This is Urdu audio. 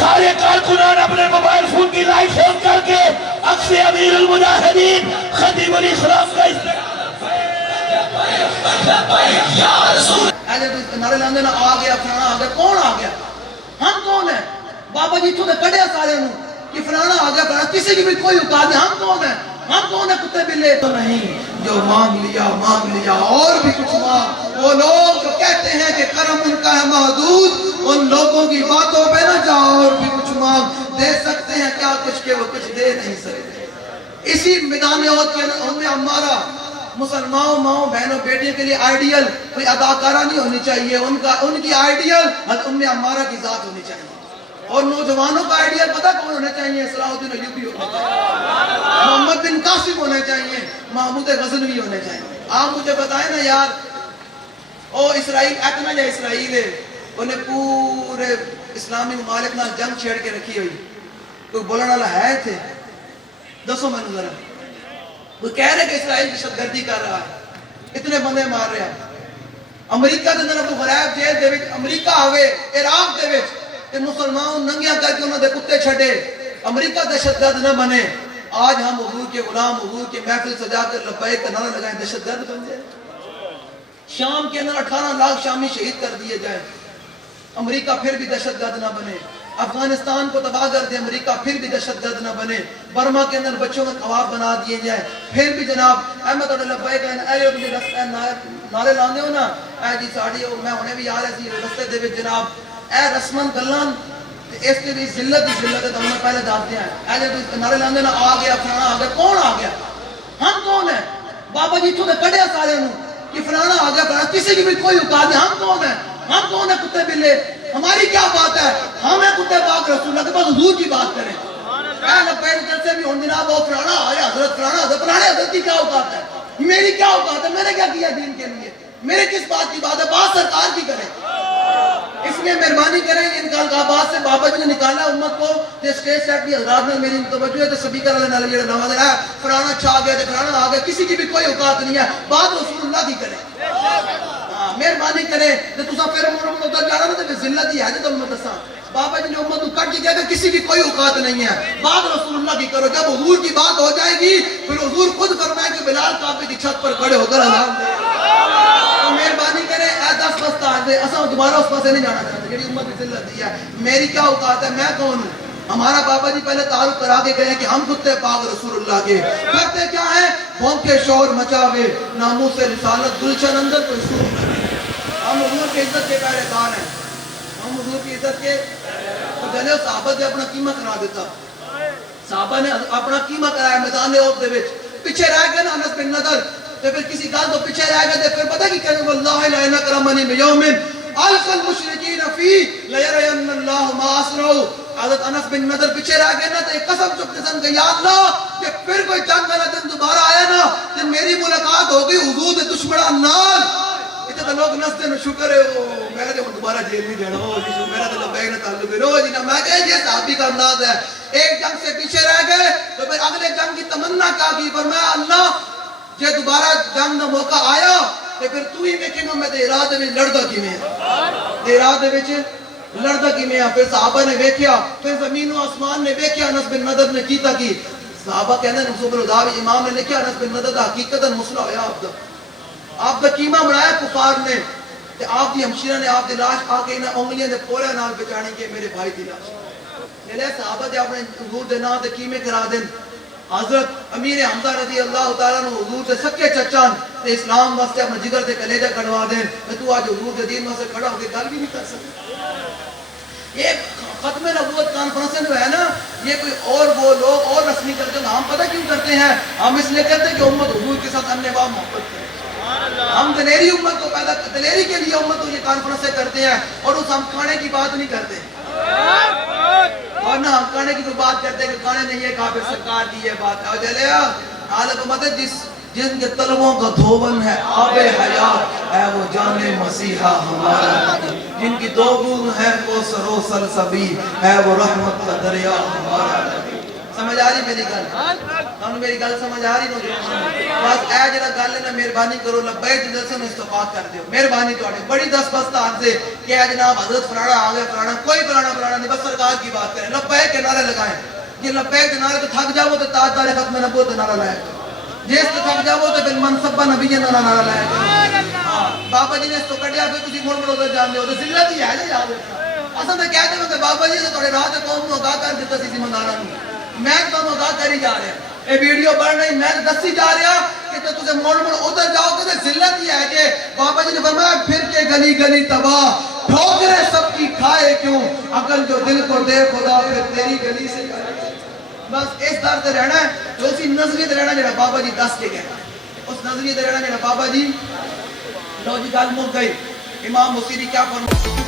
سارے کارکنان اپنے موبائل فون کی لائٹ آن کر کے عکس امیر المجاہدین خطیب الاسلام کا نعرے لاندے نا آ گیا فلانا آ گیا. کون آ گیا؟ ہم کون ہیں؟ بابا جی تو نے کڑیا سارے نو کہ فلانا آ گیا فلانا. کسی کی بھی کوئی اوقات نہیں. ہم کون ہیں؟ ہم کون ہیں کتے بلے؟ تو نہیں جو مانگ لیا اور بھی کچھ مانگ. وہ لوگ جو کہتے ہیں کہ کرم ان کا ہے محدود، ان لوگوں کی باتوں پہ نہ جاؤ اور بھی کچھ مانگ. دے سکتے ہیں کیا کچھ کہ وہ کچھ دے نہیں سکتے. اسی میدان عہد کے ہم نے ہمارا مسلمانوں ماؤں بہنوں بیٹیوں کے لیے آئیڈیل کوئی اداکارہ نہیں ہونی چاہیے. ان کی آئیڈیل حضرت ام عمارہ کی ذات ہونی چاہیے. اور نوجوانوں کا آئیڈیل پتہ کون ہونے چاہیے؟ صلاح الدین ایوبی ہونے چاہیے، محمد بن قاسم ہونے چاہیے، محمود غزنوی ہونے چاہیے. آپ مجھے بتائیں نا یار، اسرائیل اتنا یا اسرائیل ہے انہیں پورے اسلامی ممالک نہ جنگ چھیڑ کے رکھی ہوئی. کوئی بولنے والا ہے تھے؟ دسو میں ذرا. وہ کہہ رہے کہ اسرائیل دہشت گردی کر رہا ہے، اتنے بندے مار رہے ہیں. امریکہ دے اندر ابو غرائب جیل دے وچ امریکہ ہوئے عراق دے وچ تے مسلمان ننگیاں کر کے انہوں دے کتے چھڑے. امریکہ دہشت گرد نہ بنے. آج ہم حضور کے غلام حضور کے محفل سجا کر لبیک کا نعرہ لگائیں، دہشت گرد بن جائے. شام کے اندر 18 لاکھ شامی شہید کر دیے جائیں، امریکہ پھر بھی دہشت گرد نہ بنے. افغانستان کو تباہ کر دے، امریکہ پھر بھی دہشت گرد نہ بنے. برما کے اندر بچوں کا کباب بنا دیے جائیں، پھر بھی جناب احمد اور لبیک نعرے لاندے ہو نا. اے جی ساڑی میں ہونے بھی آ رہے سی رستے دے وچ جناب اے رسمن گلان اس کے بھی ذلت ہے تو ہمیں پہلے داتے ہیں. اے جی نعرے لاندے نا آ گیا فلانا آ گیا. کون آ گیا؟ ہم کون ہیں؟ بابا جی تو نے کڑیا سارے نو کہ فلانا آ گیا فلانا. کسی کی بھی کوئی اوقات نہیں. ہم کون ہیں؟ ہم کون ہیں کتے بلے؟ ہماری کیا بات ہے؟ ہم ہیں کتے پاک رسول اللہ کے پاس حضور کی بات کریں. اے لبیک جلسے بھی ہوں جناب وہ فلانا آیا حضرت فلانا حضرت فلانے حضرت کی کیا اوقات ہے؟ میری کیا اوقات ہے؟ میں نے کیا کیا دین کے لیے؟ میرے کس بات کی بات ہے؟ بات سرکار کی کریں. اس لیے مہربانی کریں ان القابات سے بابا جی نے نکالا امت کو. اسٹیج سیٹ کی حضرات میں میری توجہ ہے تو سپیکر والے نالے جڑے نواز ہے فلانا چھا گیا تے فلانا آ گیا. کسی کی بھی کوئی اوقات نہیں ہے. بات رسول اللہ کی کریں. مہربانی کریں کہ تسا پھر امت ادھر جانا نا تو ذلت ہی ہے جو تم دساں. بابا جی نے امت کو کٹ کے کہا کہ کسی کی کوئی اوقات نہیں ہے. بات رسول اللہ کی کرو. جب حضور کی بات ہو جائے گی پھر حضور خود فرمائے کہ بلال کعبے کی چھت پر کھڑے ہو کر اذان دے. تو مہربانی کریں اے 10 بستہ دے اساں دوبارہ اس پاسے نہیں جانا چاہتے جڑی امت کی ذلت دی ہے. میری کیا اوقات ہے؟ میں کون ہوں؟ ہمارا بابا جی پہلے تعارف کرا کے کہیں کہ ہم کتے پاک رسول اللہ کے. کرتے کیا ہیں؟ بھونکے شور مچاوے ناموس رسالت گلشن اندر کوئی سور نہ. ہم حضور کی عزت کے پہرے دار ہیں. ہم حضور کی عزت کے جلے صحابہ نے اپنا قیمہ کرا دیتا. صحابہ نے اپنا قیمہ کرایا میدان عہد دے وچ. پیچھے رہ گئے نا انس بن نضر تے پھر کسی گل تو پیچھے رہ گئے تے پھر پتہ کی کہنے واللہ لا نکرمنی بیوم الف المشرکین فی لیرین اللہ ما اسروا. حضرت انس بن نضر پیچھے رہ گئے نا تے قسم چکتے سن کہ یا اللہ کہ پھر کوئی جنگ والا دن دوبارہ آیا نا تے میری ملاقات ہوگی حضور دے دشمناں نال. اتنے تو لوگ نستے میں شکر ہے میں نے دوبارہ جیل نہیں جانا میرا تو لبیک نہ تعلق ہے جی نا. میں کہا یہ صحابی کا انداز ہے. ایک جنگ سے پیچھے رہ گئے تو پھر اگلے جنگ کی تمنا کیا کی. فرمایا اللہ جے دوبارہ جنگ کا موقع آیا تو پھر تو ہی دیکھیں گا میں ارادے میں لڑدا کیویں ہیں. ارادے وچ لڑدا کیویں ہیں. پھر صحابہ نے دیکھیا پھر زمین و آسمان نے دیکھیا انس بن نضر نے کیتا کی. صحابہ کہندے نے سبحان اللہ امام نے لکھیا انس بن نضر حقیقتاً مسئلہ ہویا آپ دا قیمہ بنایا کفار نے تے آپ دی ہمشیرہ نے آپ دی لاش آ کے انہاں انگلیاں دے پورے نال بچانی کے میرے بھائی دی لاش. لے صحابہ دے اپنے حضور دے نام تے قیمے کرا دین. حضرت امیر حمزہ رضی اللہ تعالیٰ نے حضور دے سکے چچان تے اسلام واسطے اپنے جگر دے کلیجہ کڑوا دین. تو آج حضور دے دین واسطے کھڑا ہو کے گل بھی نہیں کر سکتے. یہ ختم نبوت کانفرنس جو ہے نا یہ کوئی اور وہ لوگ اور رسمی کرتے ہیں. ہم پتہ کیوں کرتے ہیں؟ ہم اس لیے کرتے ہیں کہ امت حضور کے ساتھ انواع محبت کرے. ہم دلیری امت کو پیدا دلیری کے لیے امت کو یہ کانفرنسیں کرتے ہیں اور اس ہم کھانے کی بات نہیں کرتے. اور نہ ہم کھانے کی تو بات کرتے ہیں کہ کھانے نہیں ہے کافر سرکار کی یہ بات ہے. اور چلے حالت امت ہے جن کے طلبوں کا دھوون ہے آب حیات ہے وہ جان مسیحا ہمارا. جن کی دو بوند ہے وہ سرو سلسبیل ہے وہ رحمت کا دریا ہمارا. سمجھ آ رہی میری گل؟ تانوں میری گل سمجھ آ رہی نوجوان؟ بس اے جڑا گل ہے نا مہربانی کرو لبیک جدے سے استفاد کر دیو مہربانی تواڈی بڑی دس بست عرض ہے کہ اے جناب حضرت فلانا آ گیا فلانا کوئی فلانا نہیں بس سرکار کی بات کریں لبیک کے نعرے لگائیں یہ لبیک کے نعرے تو تھک جاؤ تو تاجدار ختم نبوت نعرہ لائے جس تو تھک جاؤ تو پھر منصبہ نبی نعرہ لائے بابا جی نے اس تو کٹیا پھر تسی مڑ مڑ ادھر جان دے ہو تو ذلت ہی ہے جی یاد رکھنا اصل تو کہتے ہیں کہ بابا جی سے تھوڑے راہ تے قوم نو آگاہ کر دیتا سی ذمہ داراں نو میں تانوں آگاہ کری جا رہا اے ویڈیو بن رہی میں دسی جا رہا کہ تو تسے مڑ مڑ ادھر جاؤ تو ذلت ہی ہے کہ بابا جی نے فرمایا پھر کے گلی گلی تباہ ٹھوکریں سب کی کھائے کیوں عقل جو دل کو دے خدا پھر تیری گلی سے کرے بس اس در سے رہنا ہے تو اسی نظریے سے رہنا جڑا بابا جی دس کے گئے اس نظریے سے رہنا جڑا بابا جی لو جی گل مک گئی امام موسیری کیا فرمایا